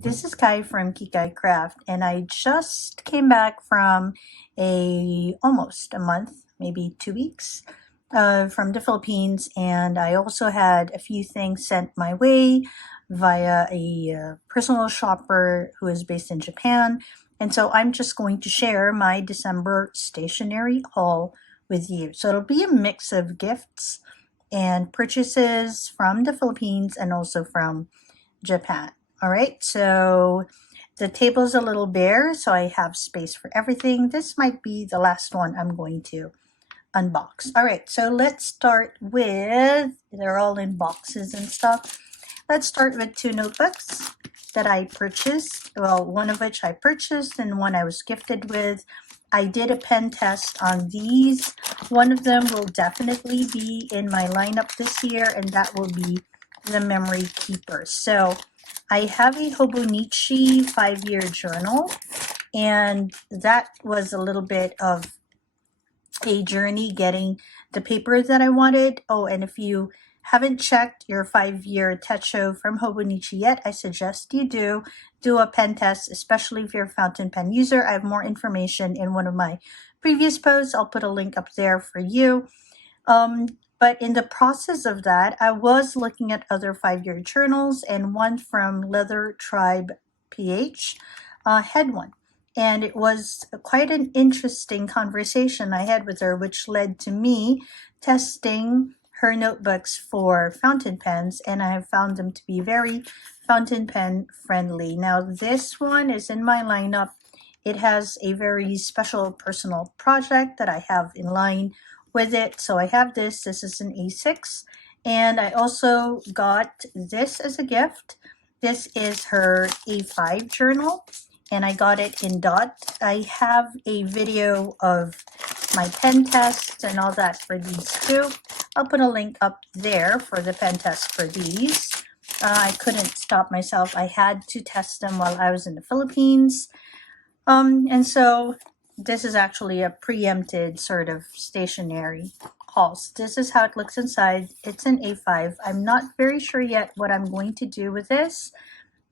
this is Kai from Kikai Craft, and I just came back from almost a month, maybe 2 weeks, from the Philippines, and I also had a few things sent my way via a personal shopper who is based in Japan. And so I'm just going to share my December stationery haul with you. So it'll be a mix of gifts and purchases from the Philippines and also from Japan. All right, so the table's a little bare, so I have space for everything. This might be the last one I'm going to unbox. All right, so let's start with, they're all in boxes and stuff. Let's start with 2 notebooks that I purchased. Well, one of which I purchased and one I was gifted with. I did a pen test on these. One of them will definitely be in my lineup this year, and that will be the Memory Keeper. So I have a Hobonichi 5-year journal, and that was a little bit of a journey getting the paper that I wanted. Oh, and if you haven't checked your 5-year Techo from Hobonichi yet, I suggest you do a pen test, especially if you're a fountain pen user. I have more information in one of my previous posts. I'll put a link up there for you. But in the process of that, I was looking at other 5-year journals, and one from Leather Tribe PH had one. And it was quite an interesting conversation I had with her, which led to me testing her notebooks for fountain pens, and I have found them to be very fountain pen friendly. Now, this one is in my lineup. It has a very special personal project that I have in line with it. So I have this. This is an A6. And I also got this as a gift. This is her A5 journal, and I got it in dot. I have a video of my pen test and all that for these two. I'll put a link up there for the pen test for these. I couldn't stop myself. I had to test them while I was in the Philippines. And so this is actually a preempted sort of stationery haul. This is how it looks inside. It's an A5. I'm not very sure yet what I'm going to do with this,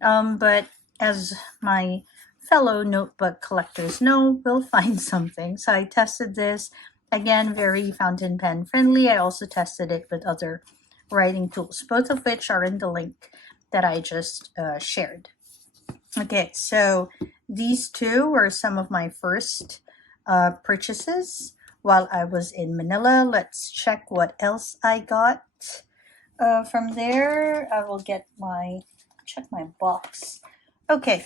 but as my fellow notebook collectors know, we'll find something. So I tested this. Again, very fountain pen friendly. I also tested it with other writing tools, both of which are in the link that I just shared. Okay, so these two were some of my first purchases while I was in Manila. Let's check what else I got from there. I will check my box. Okay,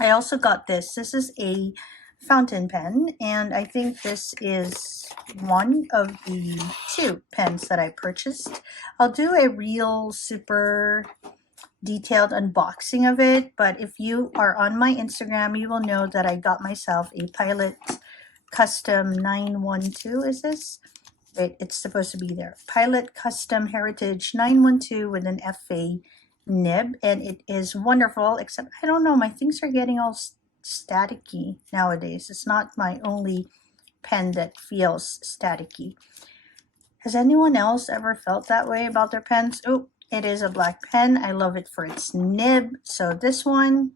I also got this. This is a fountain pen, and I think this is one of the 2 pens that I purchased. I'll do a real super detailed unboxing of it, but if you are on my Instagram, you will know that I got myself a Pilot Custom 912. Is this? Wait, it's supposed to be there. Pilot Custom Heritage 912 with an FA nib, and it is wonderful, except I don't know, my things are getting all staticky nowadays. It's not my only pen that feels staticky. Has anyone else ever felt that way about their pens? Oh, it is a black pen. I love it for its nib. So this one,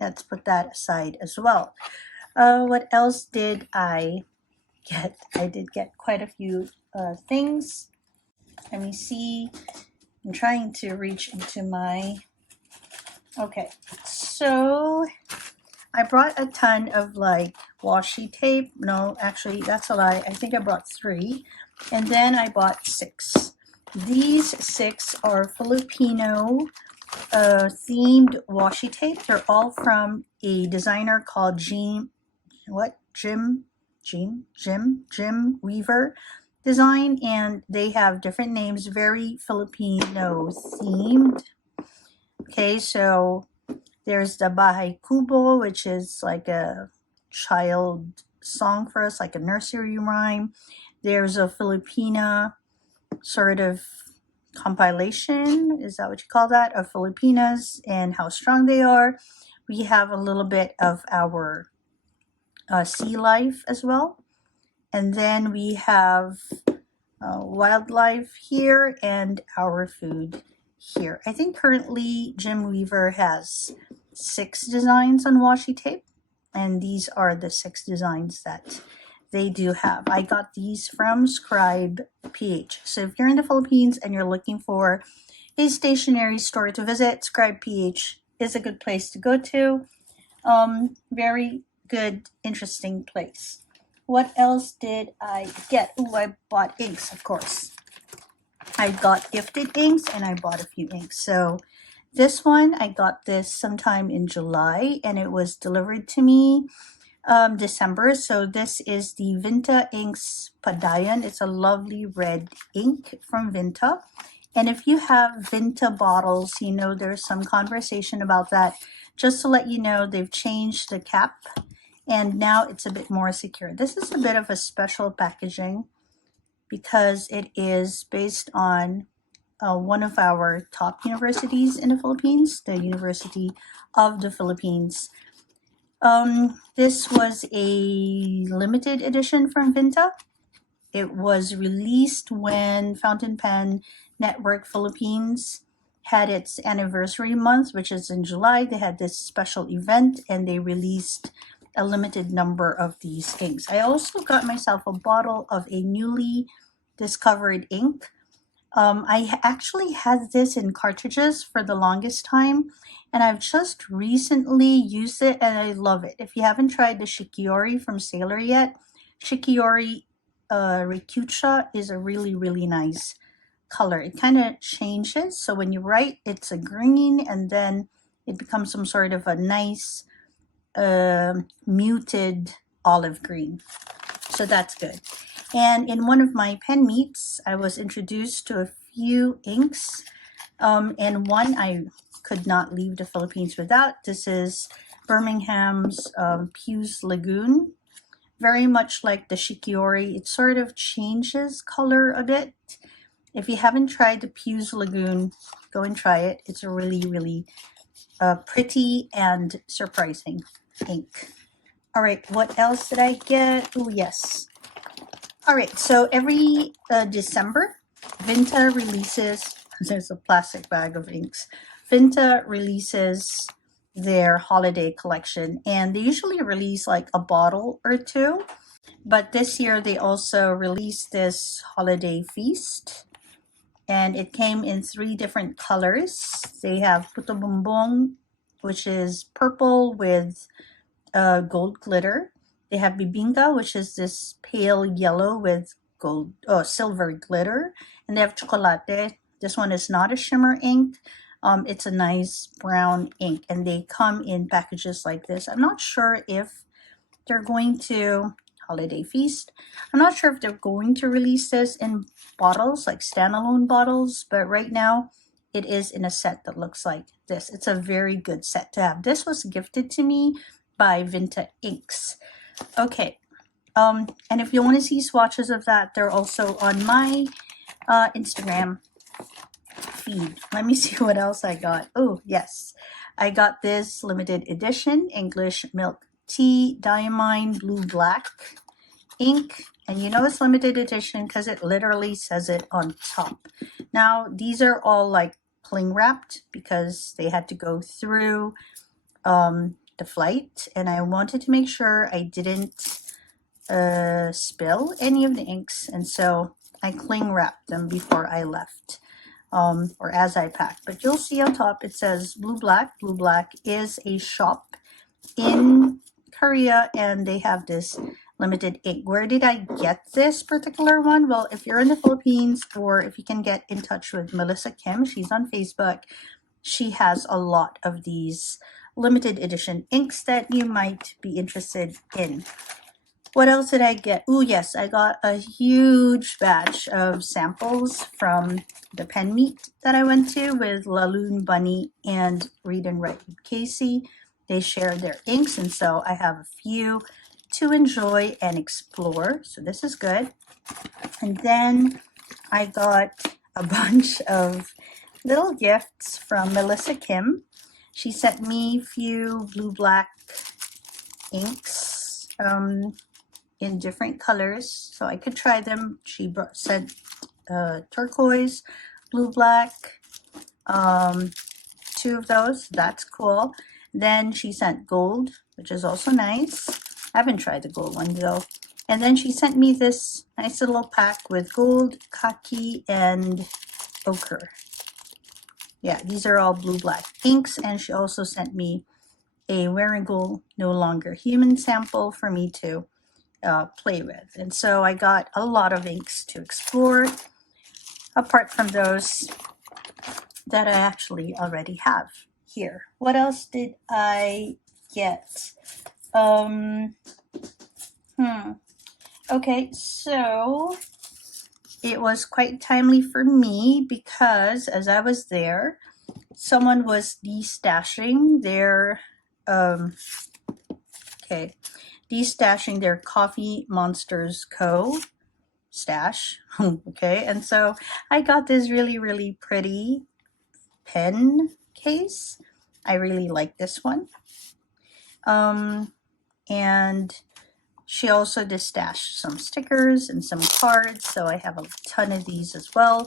let's put that aside as well. What else did I get? I did get quite a few things. Let me see. I'm trying to reach into my... Okay, so I brought a ton of like washi tape. No, actually, that's a lie. I think I brought 3. And then I bought 6. These 6 are Filipino themed washi tape. They're all from a designer called Jim Weaver Design, and they have different names, very Filipino themed. Okay, so there's the Bahay Kubo, which is like a child song for us, like a nursery rhyme. There's a Filipina sort of compilation, is that what you call that, of Filipinas and how strong they are. We have a little bit of our sea life as well. And then we have wildlife here and our food here. I think currently Jim Weaver has 6 designs on washi tape, and these are the 6 designs that they do have. I got these from Scribe PH. So if you're in the Philippines and you're looking for a stationery store to visit, Scribe PH is a good place to go to. Very good, interesting place. What else did I get? Oh, I bought inks, of course. I got gifted inks and I bought a few inks. So this one, I got this sometime in July and it was delivered to me December. So this is the Vinta Inks Padayon. It's a lovely red ink from Vinta. And if you have Vinta bottles, you know there's some conversation about that. Just to let you know, they've changed the cap and now it's a bit more secure. This is a bit of a special packaging because it is based on one of our top universities in the Philippines, the University of the Philippines. This was a limited edition from Vinta. It was released when Fountain Pen Network Philippines had its anniversary month, which is in July. They had this special event and they released a limited number of these inks. I also got myself a bottle of a newly discovered ink. I actually had this in cartridges for the longest time, and I've just recently used it and I love it. If you haven't tried the Shikiori from Sailor yet, Shikiori Rikucha is a really, really nice color. It kind of changes. So when you write, it's a green and then it becomes some sort of a nice muted olive green. So that's good. And in one of my pen meets, I was introduced to a few inks. And one I could not leave the Philippines without. This is Birmingham's Puce Lagoon. Very much like the Shikiori, it sort of changes color a bit. If you haven't tried the Puce Lagoon, go and try it. It's a really, really pretty and surprising ink. All right, what else did I get? Oh, yes. All right, so every December, Vinta releases, there's a plastic bag of inks. Vinta releases their holiday collection and they usually release like a bottle or two. But this year they also released this holiday feast and it came in 3 different colors. They have Puto Bumbong, which is purple with gold glitter. They have Bibingka, which is this pale yellow with silver glitter. And they have Chocolate. This one is not a shimmer ink. It's a nice brown ink. And they come in packages like this. I'm not sure if they're going to, Holiday Feast, I'm not sure if they're going to release this in bottles, like standalone bottles. But right now, it is in a set that looks like this. It's a very good set to have. This was gifted to me by Vinta Inks. Okay, and if you want to see swatches of that, they're also on my Instagram feed. Let me see what else I got. Oh, yes. I got this limited edition English Milk Tea Diamine Blue Black ink. And you know it's limited edition because it literally says it on top. Now, these are all like cling wrapped because they had to go through the flight, and I wanted to make sure I didn't spill any of the inks, and so I cling wrapped them before I left, or as I packed. But you'll see on top it says Blue Black. Blue Black is a shop in Korea and they have this limited ink. Where did I get this particular one? Well, if you're in the Philippines or if you can get in touch with Melissa Kim, she's on Facebook. She has a lot of these limited edition inks that you might be interested in. What else did I get? Oh, yes, I got a huge batch of samples from the pen meet that I went to with Laloon Bunny and Read and Write with Casey. They share their inks, and so I have a few to enjoy and explore. So this is good. And then I got a bunch of little gifts from Melissa Kim. She sent me a few blue-black inks in different colors so I could try them. She sent turquoise, blue-black, 2 of those. That's cool. Then she sent gold, which is also nice. I haven't tried the gold one though. And then she sent me this nice little pack with gold, khaki, and ochre. Yeah, these are all blue-black inks. And she also sent me a wearable, no longer human sample for me to play with. And so I got a lot of inks to explore, apart from those that I actually already have here. What else did I get? Okay, so it was quite timely for me because as I was there, someone was destashing their destashing their Coffee Monsters Co. stash. Okay, and so I got this really pretty pen case. I really like this one. And she also destashed some stickers and some cards, so I have a ton of these as well.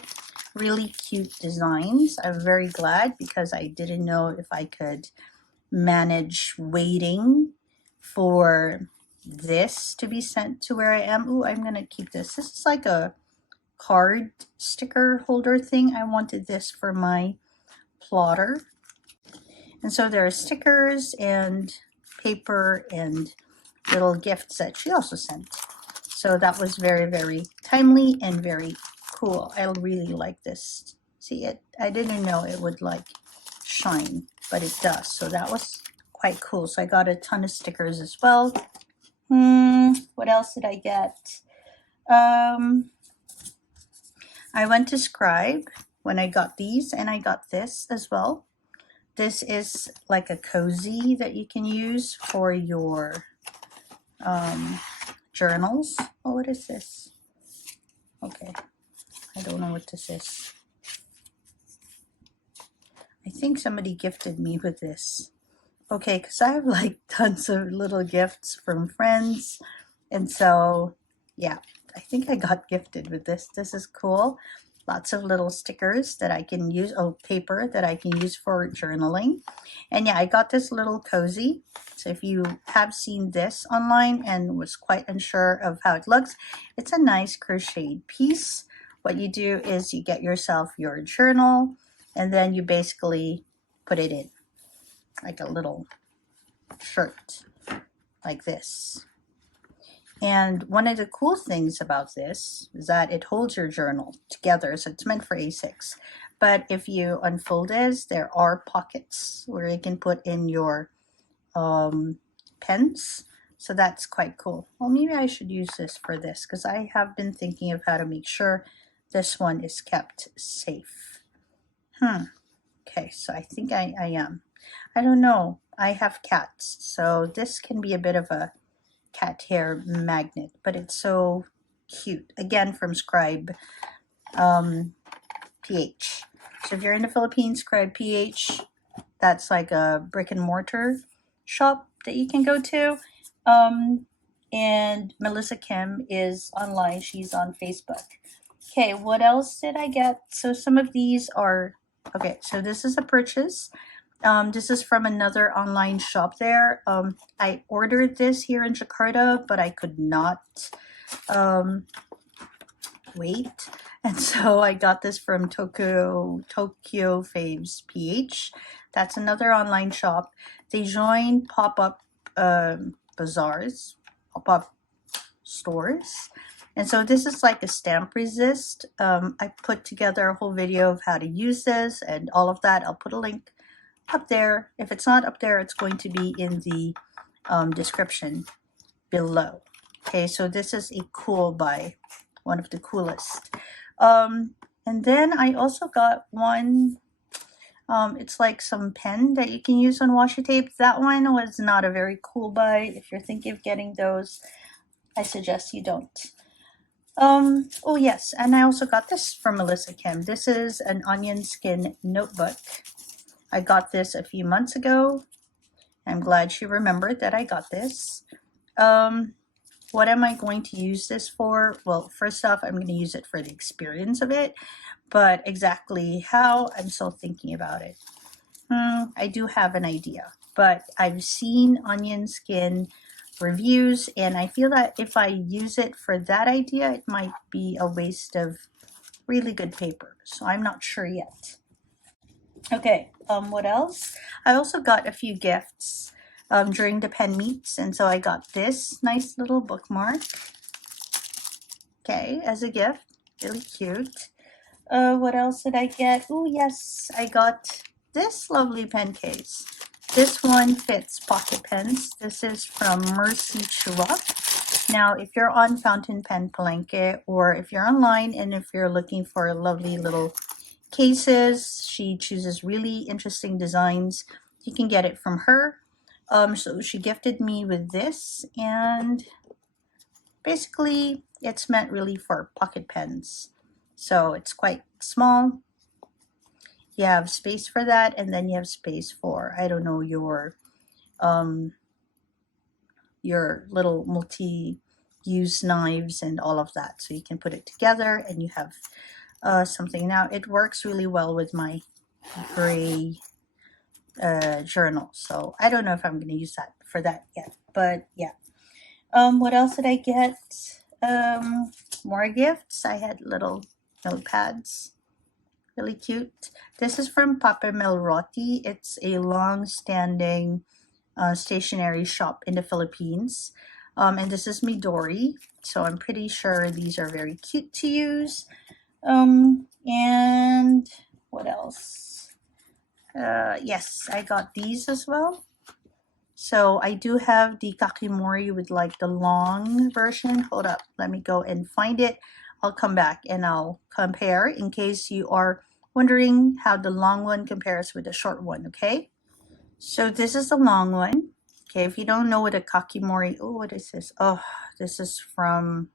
Really cute designs. I'm very glad because I didn't know if I could manage waiting for this to be sent to where I am. Ooh, I'm gonna keep this. This is like a card sticker holder thing. I wanted this for my plotter. And so there are stickers and paper and little gifts that she also sent. So that was very timely and very cool. I really like this. See it? I didn't know it would like shine, but it does. So that was quite cool. So I got a ton of stickers as well. What else did I get? I went to Scribe when I got these, and I got this as well. This is like a cozy that you can use for your journals. Oh, what is this? Okay, I don't know what this is. I think somebody gifted me with this. Okay, because I have like tons of little gifts from friends. And so, yeah, I think I got gifted with this. This is cool. Lots of little stickers that I can use. Oh, paper that I can use for journaling. And yeah, I got this little cozy. So if you have seen this online and was quite unsure of how it looks, it's a nice crocheted piece. What you do is you get yourself your journal and then you basically put it in like a little shirt like this. And one of the cool things about this is that it holds your journal together, so it's meant for A6. But if you unfold this, there are pockets where you can put in your pens. So that's quite cool. Well, maybe I should use this for this because I have been thinking of how to make sure this one is kept safe. Okay, so I think I am. I don't know. I have cats, so this can be a bit of a cat hair magnet, but it's so cute. Again, from Scribe PH. So if you're in the Philippines, Scribe PH, that's like a brick and mortar shop that you can go to. And Melissa Kim is online. She's on Facebook. Okay, what else did I get? So some of these are, okay, so this is a purchase. This is from another online shop there. I ordered this here in Jakarta, but I could not wait. And so I got this from Tokyo Faves PH. That's another online shop. They join pop-up bazaars, pop-up stores. And so this is like a stamp resist. I put together a whole video of how to use this and all of that. I'll put a link up there. If it's not up there, it's going to be in the description below. Okay, so this is a cool buy, one of the coolest. And then I also got one, it's like some pen that you can use on washi tape. That one was not a very cool buy. If you're thinking of getting those, I suggest you don't. Oh yes, and I also got this from Melissa Kim. This is an onion skin notebook. I got this a few months ago. I'm glad she remembered that I got this. what am I going to use this for? Well, first off, I'm going to use it for the experience of it, but exactly how, I'm still thinking about it. I do have an idea, but I've seen onion skin reviews, and I feel that if I use it for that idea, it might be a waste of really good paper. So I'm not sure yet. Okay, what else? I also got a few gifts during the pen meets, and so I got this nice little bookmark, okay, as a gift. Really cute. What else did I get? Oh, yes, I got this lovely pen case. This one fits pocket pens. This is from Mercy Chirot. Now, if you're on Fountain Pen Palenque, or if you're online and if you're looking for lovely little cases, she chooses really interesting designs. You can get it from her. So she gifted me with this, and basically it's meant really for pocket pens. So it's quite small. You have space for that, and then you have space for, I don't know, your little multi-use knives and all of that. So you can put it together and you have something. Now it works really well with my gray journal. So I don't know if I'm going to use that for that yet, but yeah. What else did I get? More gifts. I had little notepads. Really cute. This is from Papa Melroti. It's a long-standing stationery shop in the Philippines. And this is Midori. So I'm pretty sure these are very cute to use. And what else? Yes, I got these as well. So I do have the kakimori with like the long version. Hold up, let me go and find it. I'll come back and I'll compare in case you are wondering how the long one compares with the short one, okay? So this is the long one. Okay, if you don't know what a kakimori, oh, what is this? Oh, this is from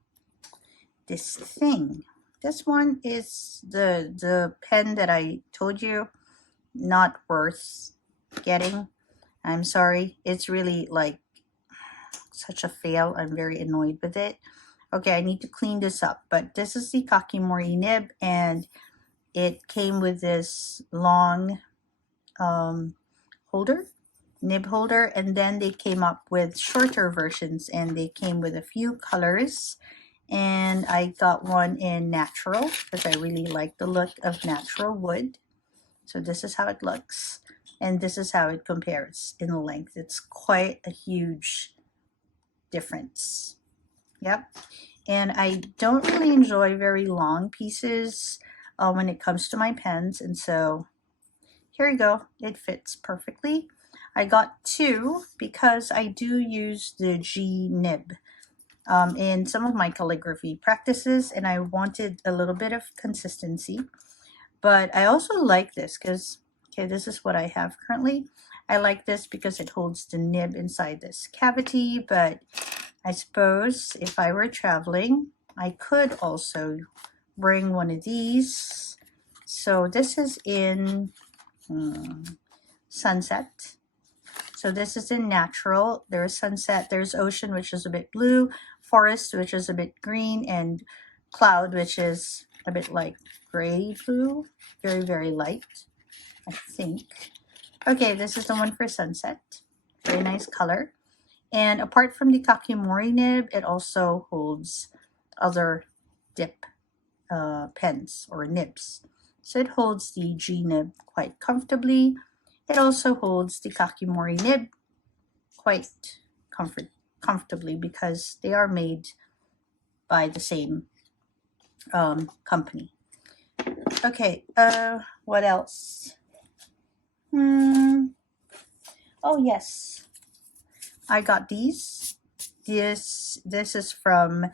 this thing. This one is the pen that I told you not worth getting. I'm sorry. It's really like such a fail. I'm very annoyed with it. Okay, I need to clean this up. But this is the Kakimori nib, and it came with this long holder, nib holder, and then they came up with shorter versions, and they came with a few colors. And I got one in natural because I really like the look of natural wood. So this is how it looks, and this is how it compares in length. It's quite a huge difference. Yep. And I don't really enjoy very long pieces when it comes to my pens, and so here you go. It fits perfectly. I got two because I do use the G nib in some of my calligraphy practices, and I wanted a little bit of consistency. But I also like this because, okay, this is what I have currently. I like this because it holds the nib inside this cavity, but I suppose if I were traveling, I could also bring one of these. So this is in sunset. So this is in natural. There's sunset, there's ocean, which is a bit blue, forest, which is a bit green, and cloud, which is a bit like gray blue, very, very light, I think. Okay, this is the one for sunset. Very nice color. And apart from the Kakimori nib, it also holds other dip pens or nibs. So it holds the G nib quite comfortably. It also holds the Kakimori nib quite comfortably because they are made by the same company. Okay, what else? Oh yes, I got these. This is from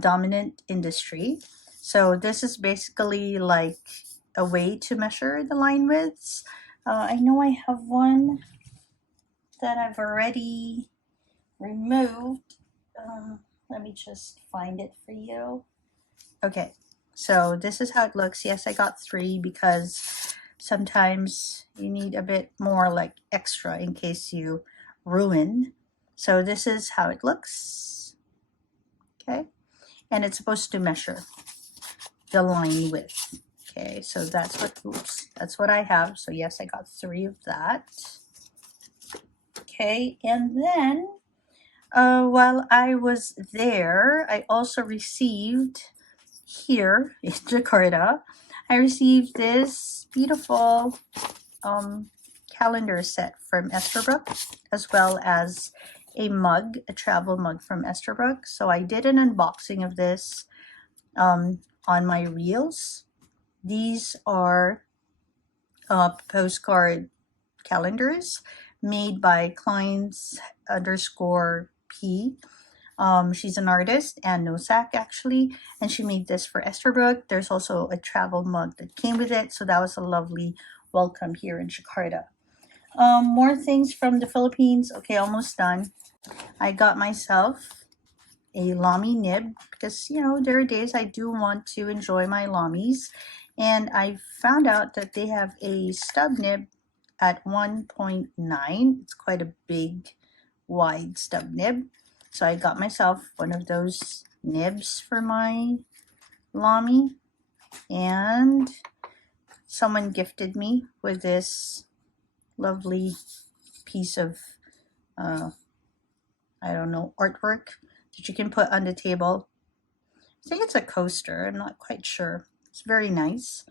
Dominant Industry. So this is basically like a way to measure the line widths. I know I have one that I've already removed. Let me just find it for you. Okay, so this is how it looks. Yes, I got three because sometimes you need a bit more like extra in case you ruin. So this is how it looks. Okay, and it's supposed to measure the line width. Okay, so that's what, oops, that's what I have. So yes, I got 3 of that. Okay, and then while I was there, I also received here in Jakarta, I received this beautiful calendar set from Esterbrook, as well as a mug, a travel mug from Esterbrook. So I did an unboxing of this on my reels. These are postcard calendars made by Kleins_P. She's an artist and no sack actually, and she made this for Esterbrook. There's also a travel mug that came with it, so that was a lovely welcome here in Jakarta. More things from the Philippines. Okay, almost done. I got myself a lami nib because, you know, there are days I do want to enjoy my lamis, and I found out that they have a stub nib at 1.9. It's quite a big, wide stub nib. So I got myself one of those nibs for my lami, and someone gifted me with this lovely piece of, I don't know, artwork that you can put on the table. I think it's a coaster. I'm not quite sure. It's very nice.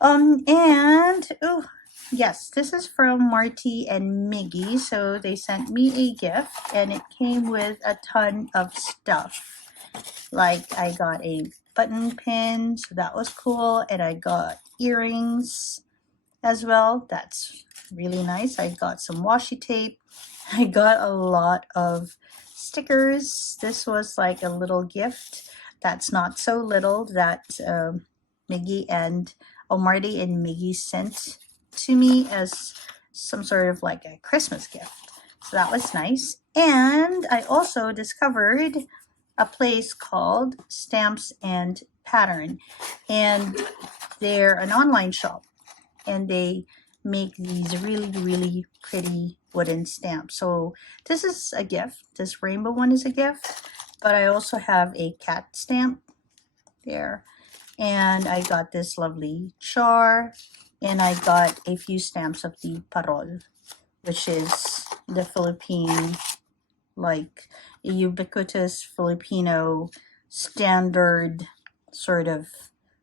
And, oh, yes, this is from Marty and Miggy. So they sent me a gift, and it came with a ton of stuff. Like, I got a button pin, so that was cool. And I got earrings as well. That's really nice. I got some washi tape. I got a lot of stickers. This was like a little gift that's not so little that Marty and Miggy sent to me as some sort of like a Christmas gift. So that was nice. And I also discovered a place called Stamps and Pattern, and they're an online shop, and they make these really, really pretty wooden stamps. So this is a gift. This rainbow one is a gift, but I also have a cat stamp there. And I got this lovely char, and I got a few stamps of the parol, which is the Philippine, like a ubiquitous Filipino standard sort of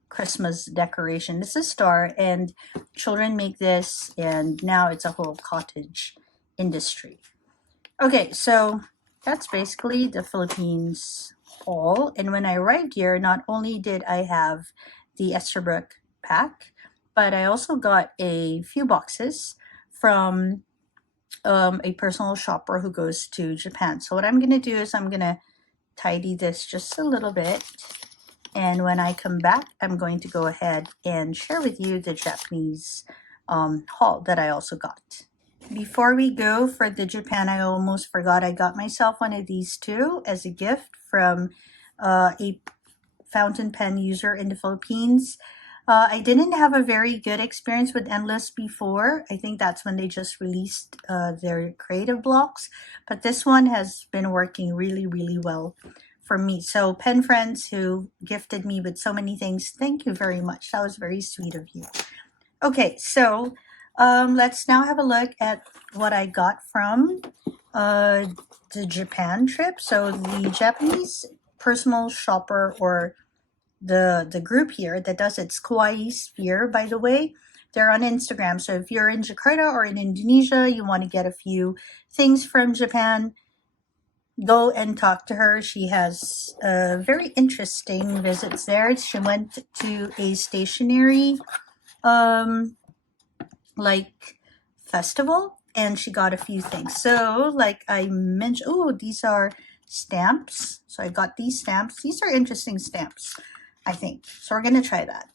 Christmas decoration. This is a star, and children make this, and now it's a whole cottage industry. Okay, so that's basically the Philippines haul. And when I arrived here, not only did I have the Esterbrook pack, but I also got a few boxes from a personal shopper who goes to Japan. So what I'm going to do is I'm going to tidy this just a little bit. And when I come back, I'm going to go ahead and share with you the Japanese haul that I also got. Before we go for the Japan, I almost forgot I got myself one of these too as a gift from a fountain pen user in the Philippines. I didn't have a very good experience with Endless before. I think that's when they just released their creative blocks. But this one has been working really, really well for me. So pen friends who gifted me with so many things, thank you very much. That was very sweet of you. Okay, so let's now have a look at what I got from the Japan trip. So the Japanese personal shopper, or the group here that does it's Kawaii Sphere, by the way. They're on Instagram. So if you're in Jakarta or in Indonesia, you want to get a few things from Japan, go and talk to her. She has very interesting visits there. She went to a stationery like festival, and she got a few things. So like I mentioned, oh, these are stamps. So I got these stamps. These are interesting stamps, I think. So we're gonna try that.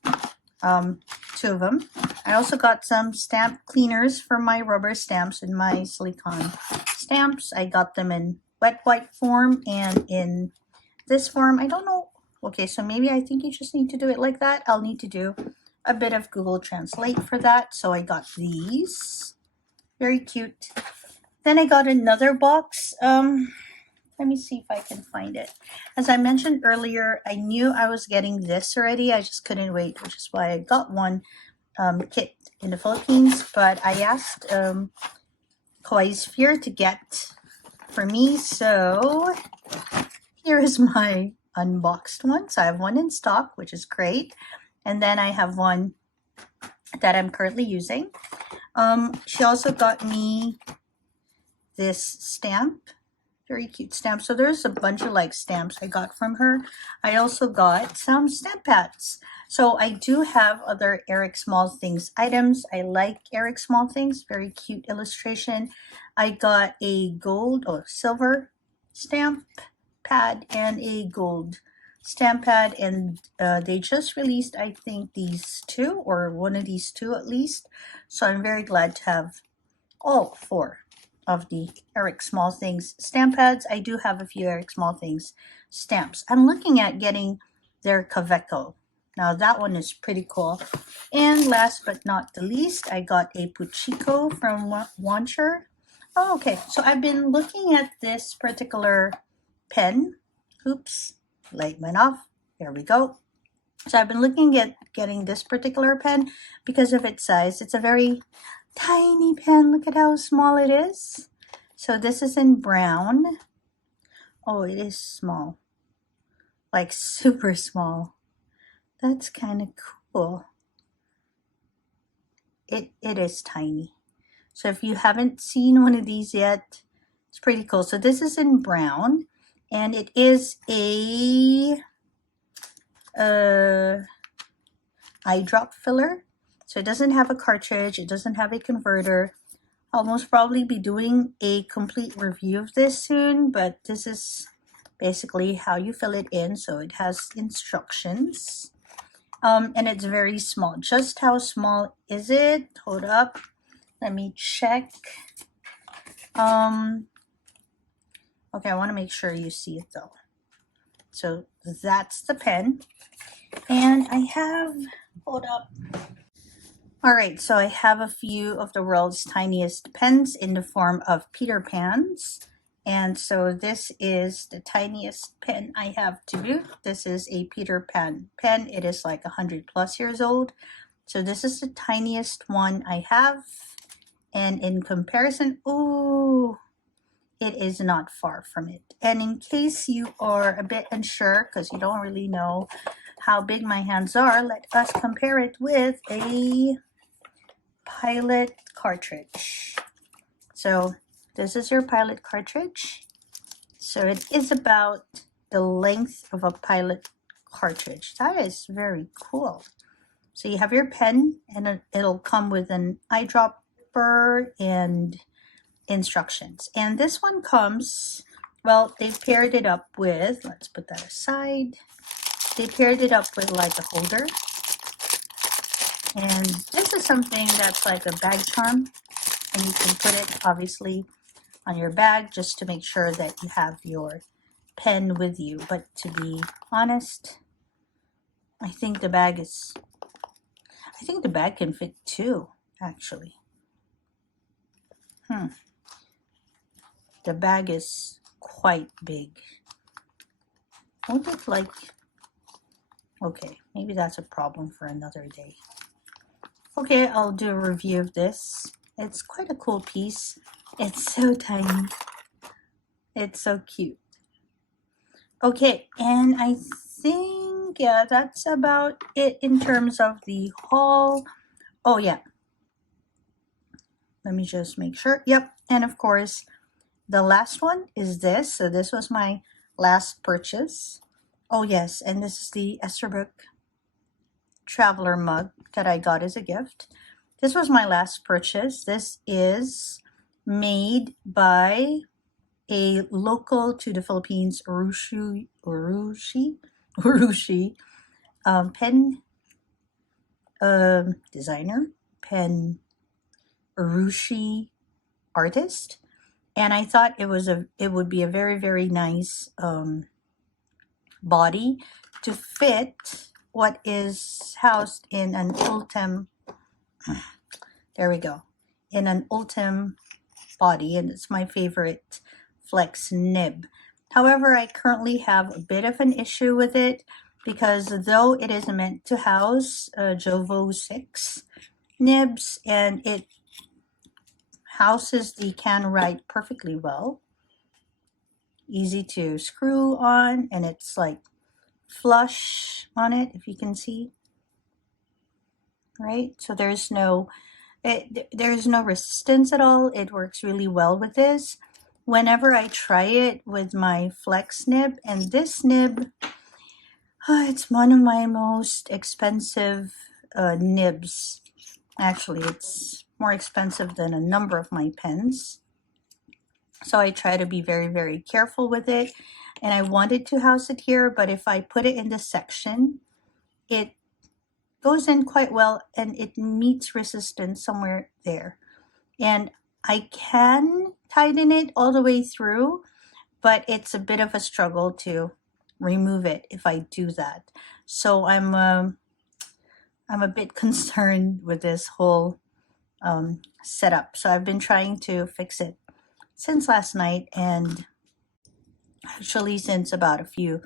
2 of them. I also got some stamp cleaners for my rubber stamps and my silicone stamps. I got them in wet wipe form and in this form. I don't know. Okay, so maybe I think you just need to do it like that. I'll need to do a bit of Google Translate for that. So I got these. Very cute. Then I got another box. Let me see if I can find it. As I mentioned earlier, I knew I was getting this already. I just couldn't wait, which is why I got one kit in the Philippines. But I asked Kawaii Sphere to get for me. So here is my unboxed one. So I have one in stock, which is great. And then I have one that I'm currently using. She also got me this stamp, very cute stamp. So there's a bunch of like stamps I got from her. I also got some stamp pads. So I do have other Eric Small Things items. I like Eric Small Things, very cute illustration. I got a gold or silver stamp pad and a gold stamp pad, and they just released, I think, these two, or one of these two at least. So I'm very glad to have all four of the Eric Small Things stamp pads. I do have a few Eric Small Things stamps. I'm looking at getting their Kaveco. Now that one is pretty cool. And last but not the least, I got a Puchiko from Wancher. Oh, okay. So I've been looking at this particular pen. Oops, light went off. There we go. So I've been looking at getting this particular pen because of its size. It's a very tiny pen. Look at how small it is. So this is in brown. Oh, it is small. Like super small. That's kind of cool. It is tiny. So if you haven't seen one of these yet, it's pretty cool. So this is in brown, and it is a eyedrop filler. So it doesn't have a cartridge, it doesn't have a converter. I'll most probably be doing a complete review of this soon, but this is basically how you fill it in. So it has instructions, and it's very small. Just how small is it? Hold up, let me check. Okay, I want to make sure you see it though. So that's the pen, and I have, hold up. All right, so I have a few of the world's tiniest pens in the form of Peter Pans. And so this is the tiniest pen I have to boot. This is a Peter Pan pen. It is like 100+ years old. So this is the tiniest one I have. And in comparison, ooh, it is not far from it. And in case you are a bit unsure because you don't really know how big my hands are, let us compare it with a Pilot cartridge. So this is your Pilot cartridge. So it is about the length of a Pilot cartridge. That is very cool. So you have your pen, and it'll come with an eyedropper and instructions. And this one comes, well, they paired it up with, let's put that aside. They paired it up with like a holder. And this is something that's like a bag charm, and you can put it obviously on your bag just to make sure that you have your pen with you. But to be honest, I think the bag can fit two, actually. The bag is quite big. Won't it like, okay, maybe that's a problem for another day. Okay, I'll do a review of this. It's quite a cool piece. It's so tiny. It's so cute. Okay, and I think, yeah, that's about it in terms of the haul. Oh, yeah. Let me just make sure. Yep, and of course, the last one is this. So this was my last purchase. Oh, yes, and this is the Esterbrook traveler mug that I got as a gift. This was my last purchase. This is made by a local to the Philippines Urushi pen designer, pen Urushi artist, and I thought it would be a very, very nice body to fit what is housed in an Ultem. There we go, in an Ultem body, and it's my favorite flex nib. However, I currently have a bit of an issue with it because though it is meant to house Jovo 6 nibs and it houses the can right perfectly well, easy to screw on, and it's like flush on it, if you can see, right? So there's no resistance at all. It works really well with this. Whenever I try it with my flex nib, and this nib, it's one of my most expensive nibs. Actually, it's more expensive than a number of my pens. So I try to be very, very careful with it. And I wanted to house it here, but if I put it in this section, it goes in quite well and it meets resistance somewhere there. And I can tighten it all the way through, but it's a bit of a struggle to remove it if I do that. So I'm a bit concerned with this whole setup. So I've been trying to fix it since last night, and actually since about a few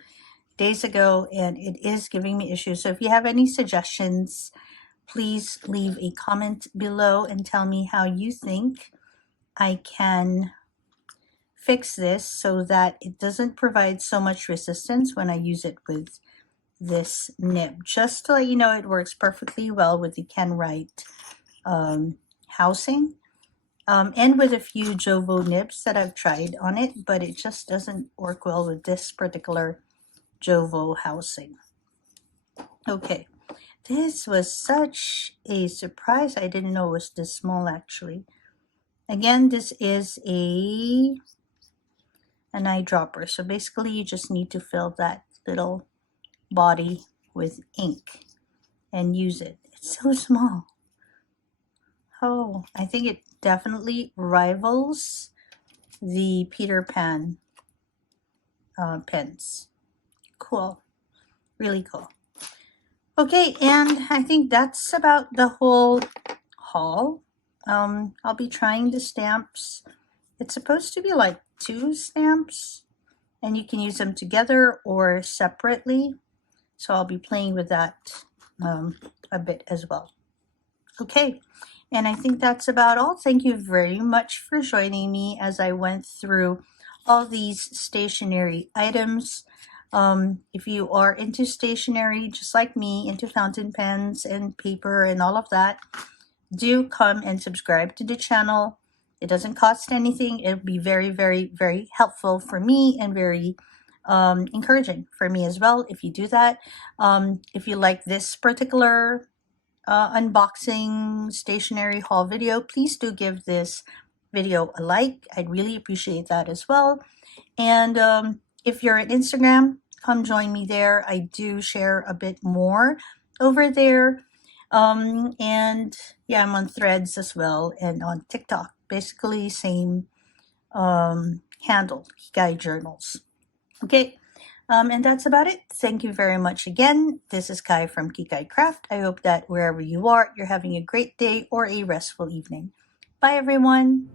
days ago, and it is giving me issues. So if you have any suggestions, please leave a comment below and tell me how you think I can fix this so that it doesn't provide so much resistance when I use it with this nib. Just to let you know, it works perfectly well with the Ken Wright housing and with a few Jovo nibs that I've tried on it, but it just doesn't work well with this particular Jovo housing. Okay, this was such a surprise. I didn't know it was this small actually. Again, this is an eyedropper. So basically you just need to fill that little body with ink and use it. It's so small. Oh, I think it definitely rivals the Peter Pan pens. Cool. Really cool. Okay, and I think that's about the whole haul. I'll be trying the stamps. It's supposed to be like 2 stamps, and you can use them together or separately. So I'll be playing with that a bit as well. Okay, and I think that's about all. Thank you very much for joining me as I went through all these stationery items. If you are into stationery, just like me, into fountain pens and paper and all of that, do come and subscribe to the channel. It doesn't cost anything. It'll be very, very, very helpful for me and very encouraging for me as well if you do that. If you like this particular unboxing stationery haul video, please do give this video a like. I'd really appreciate that as well. And if you're on Instagram, come join me there. I do share a bit more over there. And yeah, I'm on Threads as well and on TikTok. Basically same handle, Hikai Journals. Okay, and that's about it. Thank you very much again. This is Kai from Kikai Craft. I hope that wherever you are, you're having a great day or a restful evening. Bye, everyone.